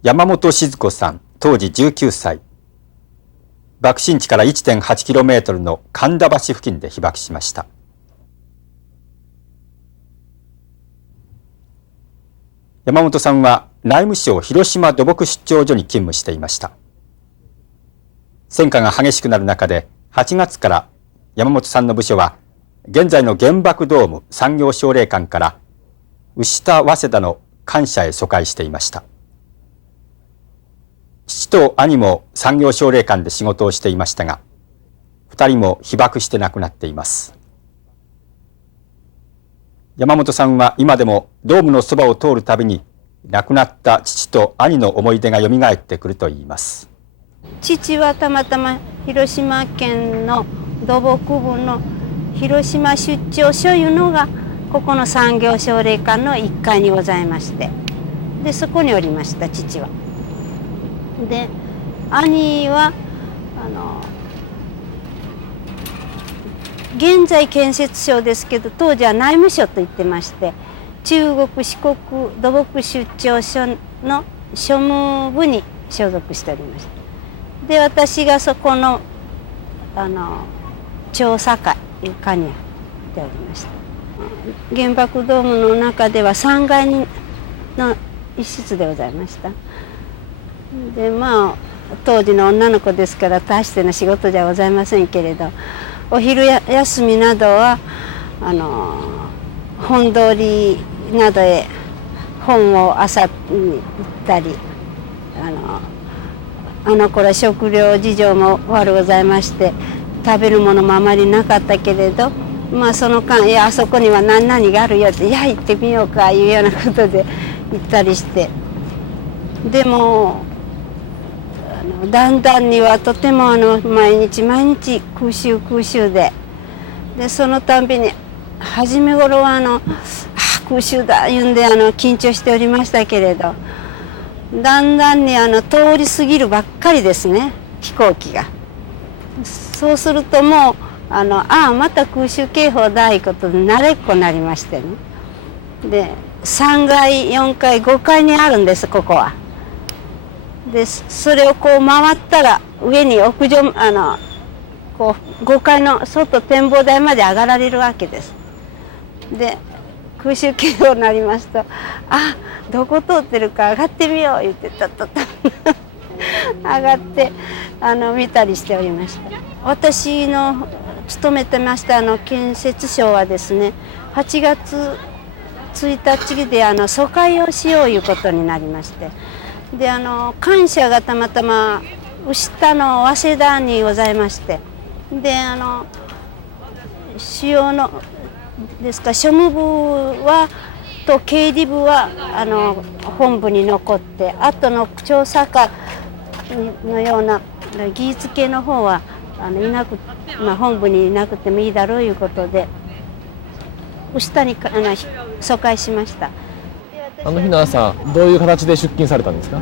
山本静子さん、当時19歳。爆心地から 1.8km の神田橋付近で被爆しました。山本さんは内務省広島土木出張所に勤務していました。戦火が激しくなる中で、8月から山本さんの部署は現在の原爆ドーム産業奨励館から牛田早稲田の官舎へ疎開していました。父と兄も産業奨励館で仕事をしていましたが、2人も被爆して亡くなっています。山本さんは今でもドームのそばを通るたびに亡くなった父と兄の思い出がよみがえってくるといいます。父はたまたま広島県の土木部の広島出張所いうのがここの産業奨励館の1階にございまして、でそこにおりました父は。で兄は現在建設省ですけど、当時は内務省と言ってまして、中国四国土木出張所の庶務部に所属しておりました。で私がそこの調査課いう課に入っておりました。原爆ドームの中では3階の一室でございました。で当時の女の子ですから大しての仕事じゃございませんけれど、お昼休みなどは本通りなどへ本を漁に行ったり、あの頃食料事情も悪ございまして、食べるものもあまりなかったけれど、その間、いやあそこには何々があるよって、いや行ってみようかいうようなことで行ったりして、でもだんだんにはとても毎日空襲で、そのたんびに初め頃は空襲だ言うんで緊張しておりましたけれど、だんだんに通り過ぎるばっかりですね、飛行機が。そうするともうまた空襲警報だいうことで慣れっこになりましてね。で3階4階5階にあるんです、ここは。でそれをこう回ったら上に屋上こう5階の外展望台まで上がられるわけです。で空襲警報になりますと、どこ通ってるか上がってみよう言って上がって見たりしておりました。私の勤めてました建設省はですね、8月1日で疎開をしよういうことになりまして、で官舎がたまたま牛田の早稲田にございまして、で主要のですから庶務部と経理部は本部に残って、あとの調査課のような技術系の方はいなく、本部にいなくてもいいだろういうことで牛田に疎開しました。あの日の朝どういう形で出勤されたんですか？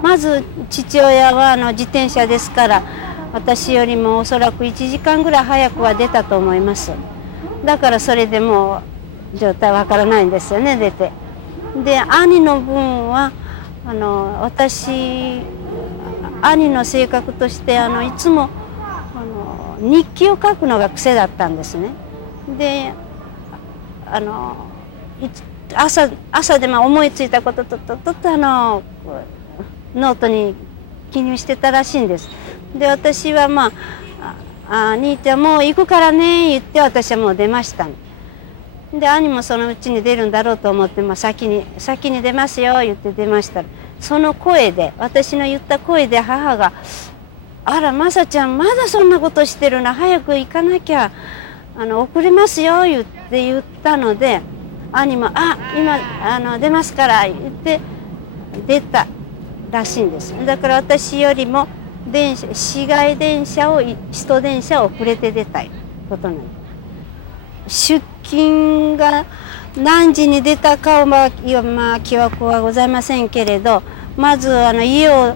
まず父親は自転車ですから、私よりもおそらく1時間ぐらい早くは出たと思います。だからそれでもう状態わからないんですよね、出て。で兄の分は兄の性格としていつも日記を書くのが癖だったんですね。で朝で思いついたこととノートに記入してたらしいんです。で私は兄ちゃんもう行くからね言って、私はもう出ました。で兄もそのうちに出るんだろうと思って、先に出ますよ言って出ました。その声で、私の言った声で母が「あらまさちゃんまだそんなことしてるな、早く行かなきゃ遅れますよ」言ったので、兄も「今出ますから」言って出たらしいんです。だから私よりも市街電車を首都電車を遅れて出たことになります。出勤が何時に出たかは記憶はございませんけれど、まず家を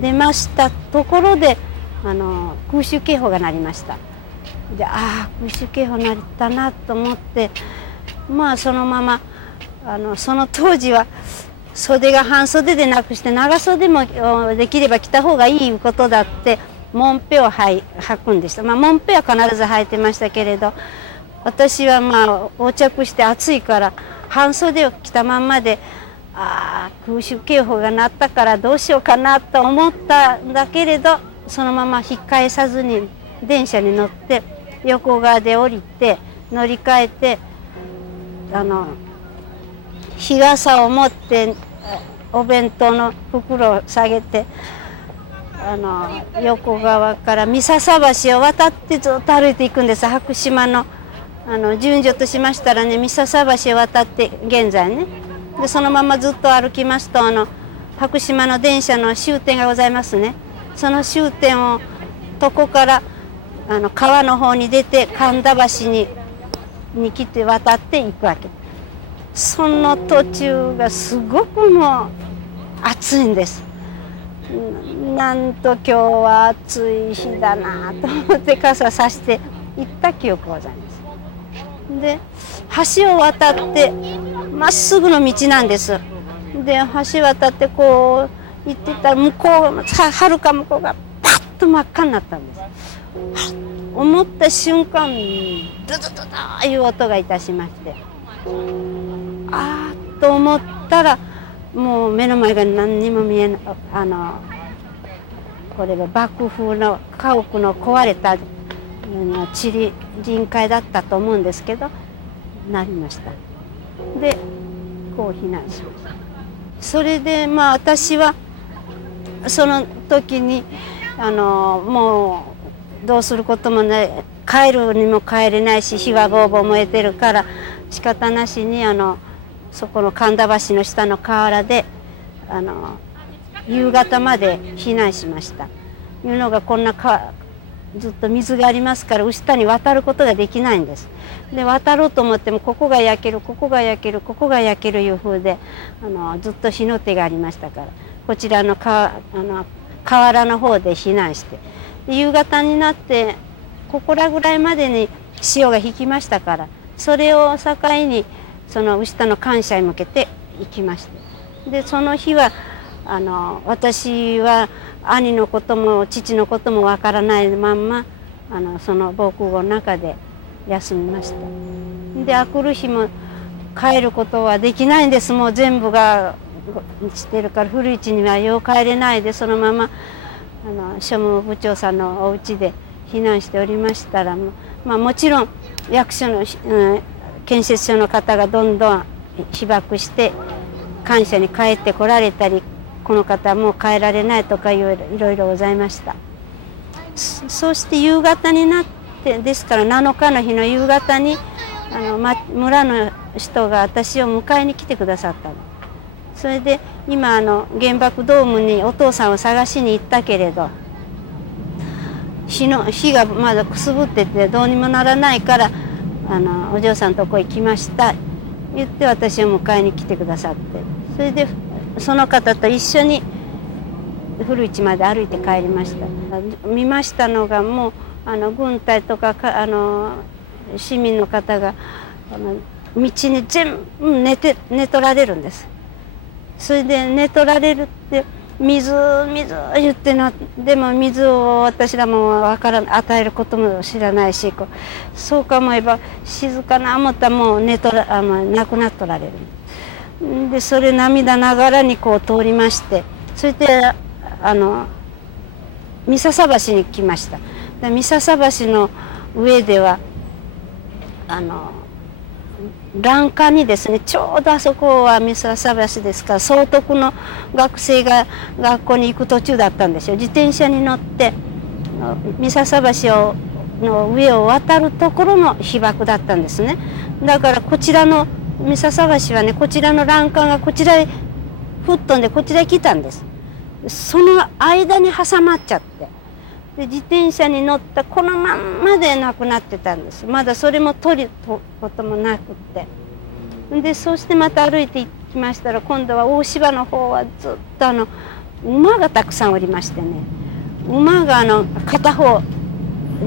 出ましたところで空襲警報が鳴りました。で空襲警報鳴ったなと思って、そのままその当時は袖が半袖でなくして長袖もできれば着た方がいいことだってもんぺを履くんでした。もんぺは必ず履いてましたけれど、私は横着して暑いから半袖を着たまんまで、空襲警報が鳴ったからどうしようかなと思ったんだけれど、そのまま引っ返さずに電車に乗って横側で降りて乗り換えて、日傘を持ってお弁当の袋を下げて、横側から三笹橋を渡ってずっと歩いていくんです。白島の順序としましたらね、三笹橋を渡って現在ね、でそのままずっと歩きますと白島の電車の終点がございますね。その終点をとこから川の方に出て神田橋に来て渡っていくわけ。その途中がすごくもう暑いんです。なんと今日は暑い日だなと思って傘さして行った記憶がございます。で橋を渡ってまっすぐの道なんです。で橋渡ってこう行ってたら向こうはるか向こうがパッと真っ赤になったんです。思った瞬間ドドドドいう音がいたしまして、と思ったらもう目の前が何にも見えない、これは幕府の家屋の壊れた臨海だったと思うんですけど、なりました。でこう避難しました。それで私はその時にもうどうすることもない、帰るにも帰れないし火はぼうぼう燃えてるから仕方なしにそこの神田橋の下の河原で夕方まで避難しました。いうのがこんなずっと水がありますから下に渡ることができないんです。で渡ろうと思ってもここが焼けるここが焼けるここが焼けるいう風でずっと火の手がありましたから、こちらの河原の方で避難して、夕方になってここらぐらいまでに潮が引きましたから、それを境にその下の官舎へ向けて行きました。でその日は私は兄のことも父のこともわからないまんまその防空壕の中で休みました。であくる日も帰ることはできないんです。もう全部がしてるから古市にはよう帰れないで、そのまま庶務部長さんのお家で避難しておりましたら、もちろん役所の、建設所の方がどんどん被爆して官舎に帰ってこられたり、この方もう帰られないとかいろいろございました。そして夕方になって、ですから7日の日の夕方に村の人が私を迎えに来てくださったの。それで今原爆ドームにお父さんを探しに行ったけれど火がまだくすぶっててどうにもならないからお嬢さんのとこ行きました言って私を迎えに来てくださって、それでその方と一緒に古市まで歩いて帰りました。見ましたのがもう軍隊とか市民の方が道に全部寝取られるんです。それで寝取られるって水言ってでも水を私らも与えることも知らないし、そうか思えば静かな思ったらもう亡くなっとられる。でそれ涙ながらにこう通りまして、それで三笹橋に来ました。で三笹橋の上では欄干にですね、ちょうどあそこは三笹橋ですから総督の学生が学校に行く途中だったんですよ。自転車に乗って三笹橋の上を渡るところの被爆だったんですね。だからこちらの三笹橋はね、こちらの欄干がこちらへ吹っ飛んでこちらへ来たんです。その間に挟まっちゃって、で自転車に乗ったこのまんまで亡くなってたんです。まだそれも取ることもなくって、でそしてまた歩いていきましたら、今度は大芝の方はずっと馬がたくさんおりましてね、馬が片方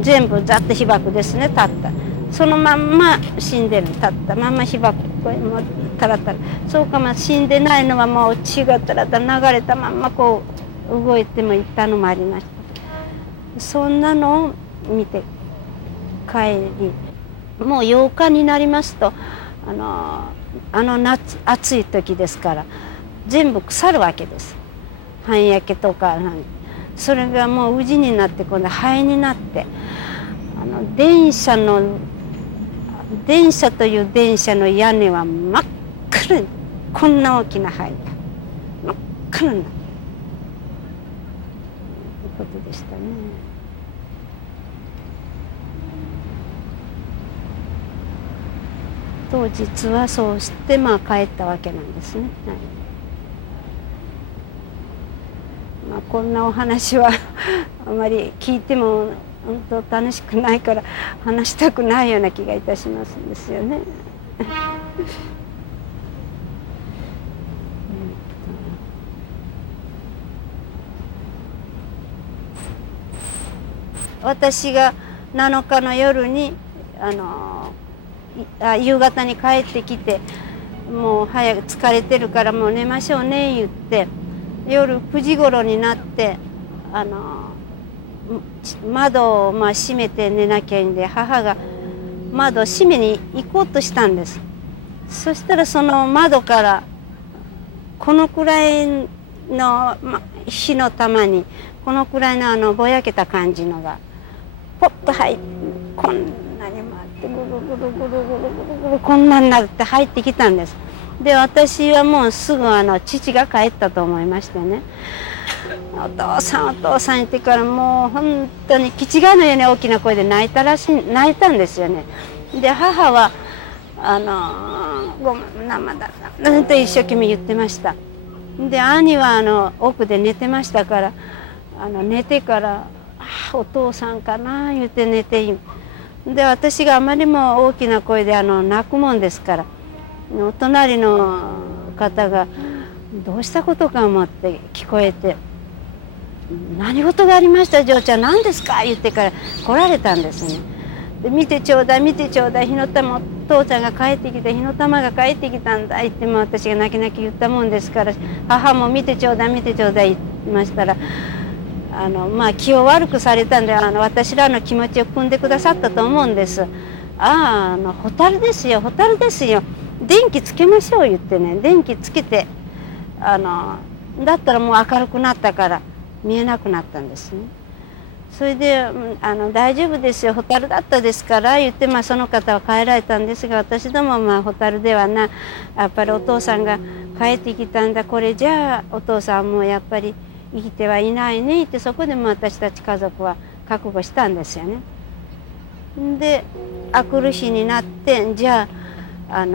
全部ざっと被爆ですね、立ったそのまんま死んでる、立ったまんま被爆、これもタラタラ、そうか死んでないのはもう血がタラタラ流れたまんまこう動いてもいったのもありました。そんなのを見て帰り、もう8日になりますと夏暑い時ですから全部腐るわけです。半焼けとかそれがもう宇治になって今度灰になって、電車という電車の屋根は真っ黒に、こんな大きな灰が真っ黒になってということでしたね。当日はそうして帰ったわけなんですね。はい、こんなお話はあまり聞いても本当楽しくないから話したくないような気がいたしますんですよね。私が7日の夜に夕方に帰ってきて、もう早く疲れてるからもう寝ましょうね言って、夜9時頃になって窓を閉めて寝なきゃいいんで、母が窓を閉めに行こうとしたんです。そしたらその窓からこのくらいの火の玉にこのくらいのぼやけた感じのがポッと入って、こんなに回ってぐるぐるぐるぐるぐるぐるこんなになって入ってきたんです。で私はもうすぐ父が帰ったと思いましてね、お父さんお父さん言ってからもう本当に気違いのように大きな声で泣いたんですよね。で母はごめん生だなんて一生懸命言ってました。で兄は奥で寝てましたから、寝てからお父さんかな言って寝て、で私があまりも大きな声で泣くもんですから、お隣の方がどうしたことか思って聞こえて「何事がありました嬢ちゃん何ですか?」言ってから来られたんですね。で見てちょうだい見てちょうだい、火の玉、お父ちゃんが帰ってきて火の玉が帰ってきたんだ言っても、私が泣き泣き言ったもんですから、母も見てちょうだい見てちょうだい言いましたら、気を悪くされたんで私らの気持ちを汲んでくださったと思うんです。蛍ですよ蛍ですよ、電気つけましょう言ってね、電気つけてだったらもう明るくなったから見えなくなったんですね。それで大丈夫ですよ蛍だったですから言って、その方は帰られたんですが、私ども蛍ではな、やっぱりお父さんが帰ってきたんだ、これじゃあお父さんもやっぱり生きてはいないねって、そこでも私たち家族は覚悟したんですよね。で明くる日になって、じゃあ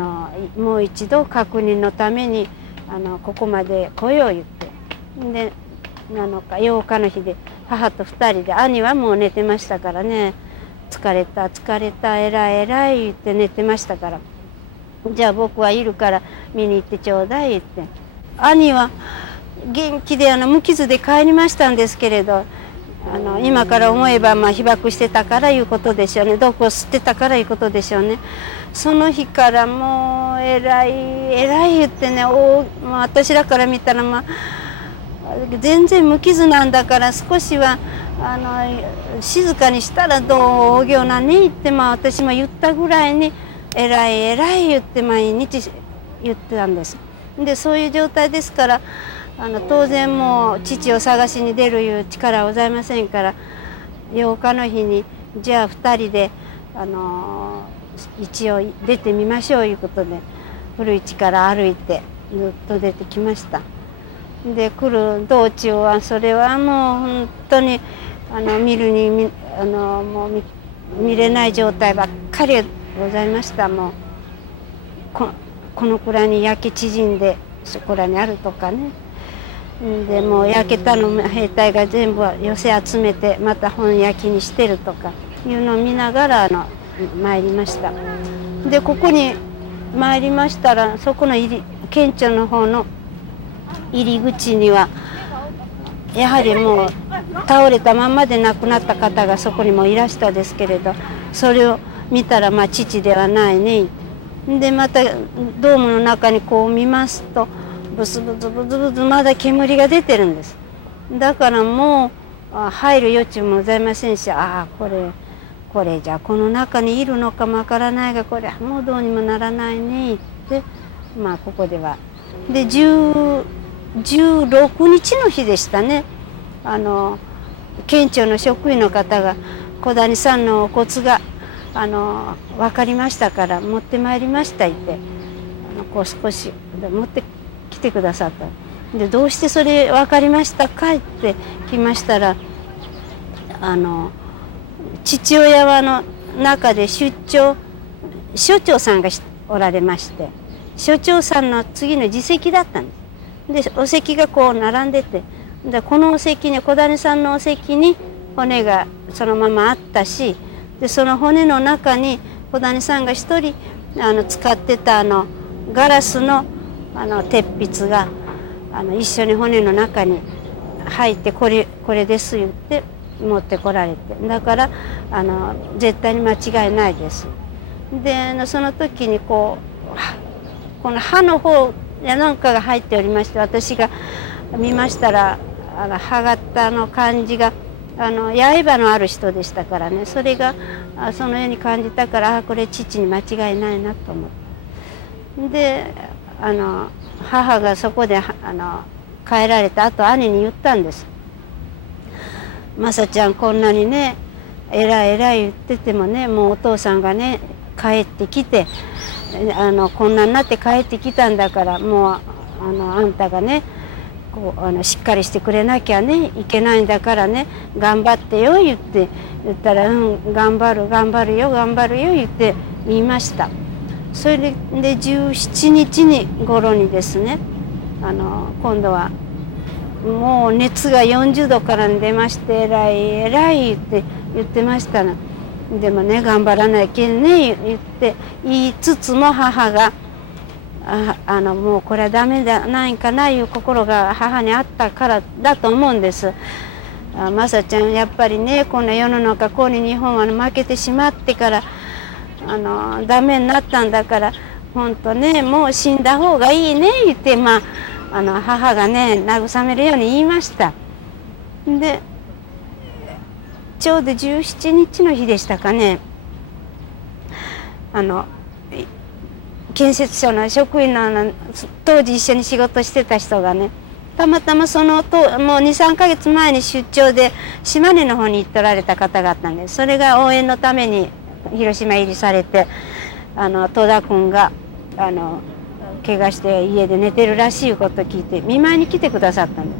もう一度確認のためにここまで来よう言って、で7日8日の日で母と2人で、兄はもう寝てましたからね、疲れた疲れたえらいえらい言って寝てましたから、じゃあ僕はいるから見に行ってちょうだい言って、兄は元気で無傷で帰りましたんですけれど、今から思えば被爆してたからいうことでしょうね、毒を吸ってたからいうことでしょうね。その日からもうえらいえらい言ってね、私らから見たら全然無傷なんだから少しは静かにしたらどう大行なね言って、私も言ったぐらいにえらいえらい言って毎日言ってたんです。でそういう状態ですから当然もう父を探しに出るいう力はございませんから、8日の日にじゃあ2人で一応出てみましょういうことで、古市から歩いてずっと出てきました。で来る道中はそれはもう本当にもう見れない状態ばっかりございました。もうこのくらいに焼け縮んでそこらにあるとかね。でもう焼けたの兵隊が全部寄せ集めてまた本焼きにしてるとかいうのを見ながら参りました。でここに参りましたら、そこの県庁の方の入り口にはやはりもう倒れたままで亡くなった方がそこにもいらしたですけれど、それを見たら父ではないね。でまたドームの中にこう見ますとブツブツブツブツまだ煙が出てるんです。だからもう入る余地もございませんし、これじゃこの中にいるのかもわからないが、これはもうどうにもならないねって、ここではで16日の日でしたね。県庁の職員の方が小谷さんのお骨が分かりましたから持ってまいりました言ってこう少し持ってきてくださった。でどうしてそれ分かりましたかって聞きましたら、父親は中で所長さんがおられまして、所長さんの次の次席だったんです。でお席がこう並んでて、でこのお席に小谷さんのお席に骨がそのままあったし、でその骨の中に小谷さんが一人使ってたガラスの鉄筆が一緒に骨の中に入ってこれです言って持ってこられて、だから絶対に間違いないです。でその時にこの歯の方やなんかが入っておりまして、私が見ましたら歯型の感じが刃のある人でしたからね、それがそのように感じたから、これ父に間違いないなと思って。で母がそこで帰られた後兄に言ったんです。まさちゃんこんなにね偉い偉い言っててもね、もうお父さんがね帰ってきてこんなになって帰ってきたんだから、もうあんたがねこうしっかりしてくれなきゃねいけないんだからね、頑張ってよ言ったら、頑張るよ言って言いました。それで17日に頃にですね、今度はもう熱が40度から出まして、偉い言ってましたね。でもね頑張らなきゃね言いつつも、母がもうこれはダメだないかないう心が母にあったからだと思うんです。まさちゃんやっぱりね、この世の中こうに日本は負けてしまってからダメになったんだから、本当ねもう死んだ方がいいね言って、母がね慰めるように言いました。でちょうど17日の日でしたかね、建設所の職員の当時一緒に仕事してた人がね、たまたまもう23ヶ月前に出張で島根の方に行っておられた方があったんです。それが応援のために広島入りされて、戸田君が怪我して家で寝てるらしいことを聞いて見舞いに来てくださったんで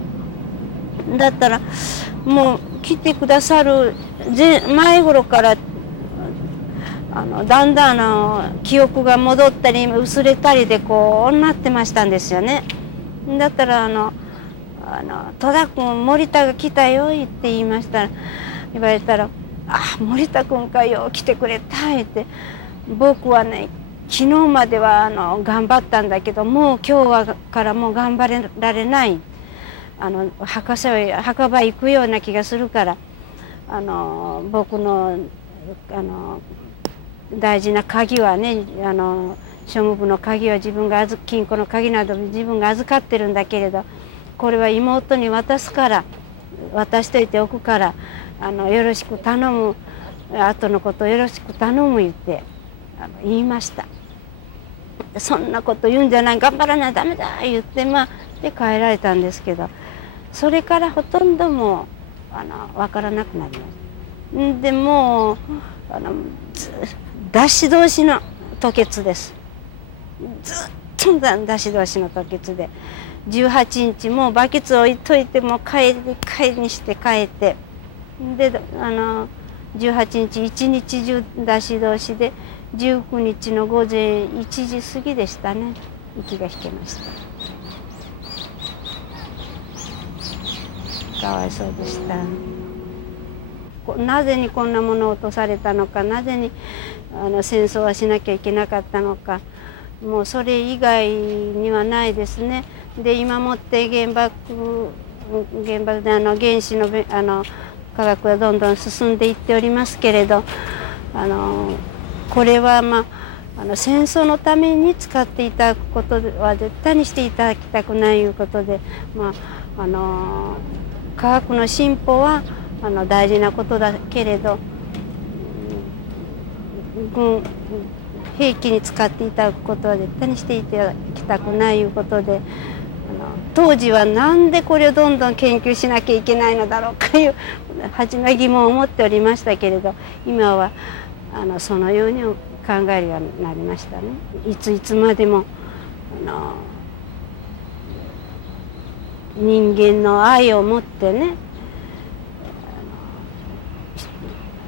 す。だったらもう来てくださる前頃からだんだん記憶が戻ったり薄れたりでこうなってましたんですよね。だったら戸田君森田が来たよって言われたら森田君かよ来てくれたいって、僕はね昨日までは頑張ったんだけど、もう今日からもう頑張られない、墓場行くような気がするから、僕の大事な鍵はね庶務部の鍵は金庫の鍵など自分が預かってるんだけれど、これは妹に渡しといておくからよろしく頼む、後のことよろしく頼む言って言いました。そんなこと言うんじゃない、頑張らないダメだ言ってで帰られたんですけど、それからほとんどもう分からなくなりました。でもう出し通しの吐血です。ずっと出し通しの吐血で、18日もうバケツ置いといても帰りにして帰って、で18日一日中出し通しで、19日の午前1時過ぎでしたね、息が引けました。かわいそうでした。なぜにこんなものを落とされたのか、なぜに戦争はしなきゃいけなかったのか、もうそれ以外にはないですね。で今もって原爆で原子の科学がどんどん進んでいっておりますけれど、これは戦争のために使っていただくことは絶対にしていただきたくないということで、科学の進歩は大事なことだけれど、兵器に使っていただくことは絶対にしていただきたくないということで、当時はなんでこれをどんどん研究しなきゃいけないのだろうかいう初め疑問を持っておりましたけれど、今はそのように考えるようになりましたね。いつまでも人間の愛を持ってね、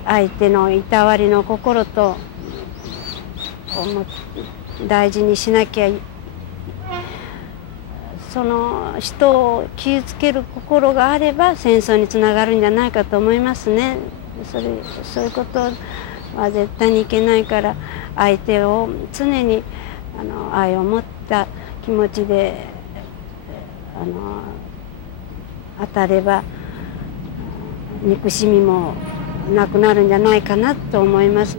相手のいたわりの心と大事にしなきゃ、その人を傷つける心があれば戦争につながるんじゃないかと思いますね。そういうことは絶対にいけないから、相手を常に愛を持った気持ちで当たれば憎しみもなくなるんじゃないかなと思います。